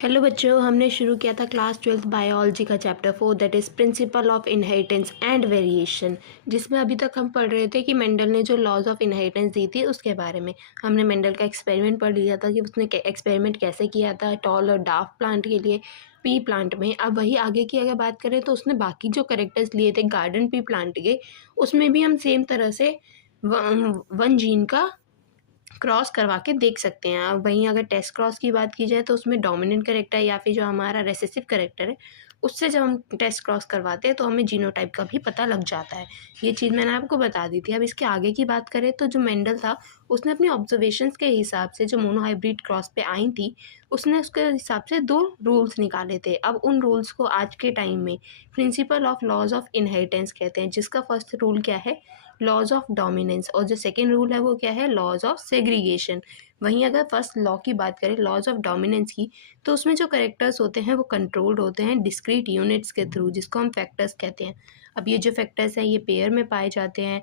Hello बच्चों, हमने शुरू किया था क्लास 12th बायोलॉजी का chapter 4 that is principle of inheritance and variation, जिसमें अभी तक हम पढ़ रहे थे कि मेंडल ने जो लॉज ऑफ इनहेरिटेंस दी थी उसके बारे में। हमने मेंडल का एक्सपेरिमेंट पढ़ लिया था कि उसने एक्सपेरिमेंट कैसे किया था टॉल और डार्क प्लांट के लिए पी प्लांट में। अब वही आगे की अगर बात करें तो उसने बाकी जो करेक्टर्स लिए थे गार्डन पी प्लांट के, उसमें भी हम सेम तरह से वन जीन का क्रॉस करवा के देख सकते हैं। अब वहीं अगर टेस्ट क्रॉस की बात की जाए तो उसमें डोमिनेंट करेक्टर या फिर जो हमारा रेसेसिव करेक्टर है उससे जब हम टेस्ट क्रॉस करवाते हैं तो हमें जीनोटाइप का भी पता लग जाता है। ये चीज़ मैंने आपको बता दी थी। अब इसके आगे की बात करें तो जो मेंडल था उसने अपनी ऑब्जर्वेशंस के हिसाब से जो मोनोहाइब्रिड क्रॉस पे आई थी उसने उसके हिसाब से 2 रूल्स निकाले थे। अब उन रूल्स को आज के टाइम में principle of laws of inheritance कहते हैं, जिसका फर्स्ट रूल क्या है, लॉज ऑफ डोमिनेंस, और जो सेकेंड रूल है वो क्या है, लॉज ऑफ सेग्रीगेशन। वहीं अगर फर्स्ट लॉ की बात करें लॉज ऑफ डोमिनेंस की, तो उसमें जो करेक्टर्स होते हैं वो कंट्रोल्ड होते हैं डिस्क्रीट यूनिट्स के थ्रू, जिसको हम फैक्टर्स कहते हैं। अब ये जो फैक्टर्स हैं ये पेयर में पाए जाते हैं।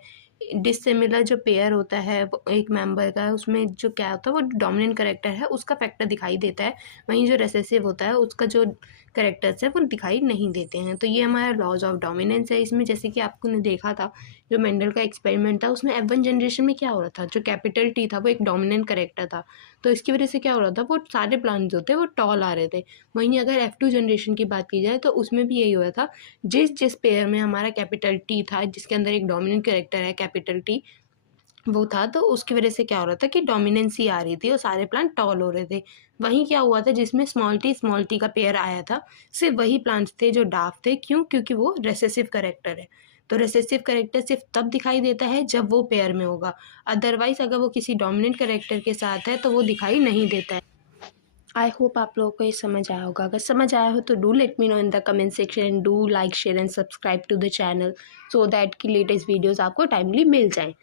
डिसिमिलर जो पेयर होता है एक मेंबर का, उसमें जो क्या होता है वो डोमिनेंट करेक्टर है उसका फैक्टर दिखाई देता है, वहीं जो रेसेसिव होता है उसका जो करेक्टर्स है वो दिखाई नहीं देते हैं। तो ये हमारा लॉज ऑफ डोमिनेंस है। इसमें जैसे कि आपको ने देखा था जो मेंडल का एक्सपेरिमेंट था उसमें F1 जनरेशन में क्या हो रहा था, जो कैपिटल टी था वो एक डोमिनेंट करेक्टर था, तो इसकी वजह से क्या हो रहा था, वो सारे प्लांट्स होते वो टॉल आ रहे थे। वहीं अगर F2 जनरेशन की बात की जाए तो उसमें भी यही हुआ था, जिस जिस पेयर में हमारा कैपिटल टी था जिसके अंदर एक डोमिनेंट करेक्टर है कैपिटल टी वो था, तो उसकी वजह से क्या हो रहा था कि डोमिनेंसी आ रही थी और सारे प्लांट टॉल हो रहे थे। वहीं क्या हुआ था जिसमें स्मॉल टी का पेयर आया था, सिर्फ वही प्लांट्स थे जो डार्क थे। क्यों? क्योंकि वो रेसेसिव करेक्टर है। तो रेसेसिव करेक्टर सिर्फ तब दिखाई देता है जब वो पेयर में होगा, अदरवाइज अगर वो किसी डोमिनेंट करेक्टर के साथ है तो वो दिखाई नहीं देता है। आई होप आप लोगों को ये समझ आया होगा। अगर समझ आया हो तो do let me know in the comment section and do like share and subscribe to the channel so that की लेटेस्ट वीडियोज़ आपको टाइमली मिल जाएँ।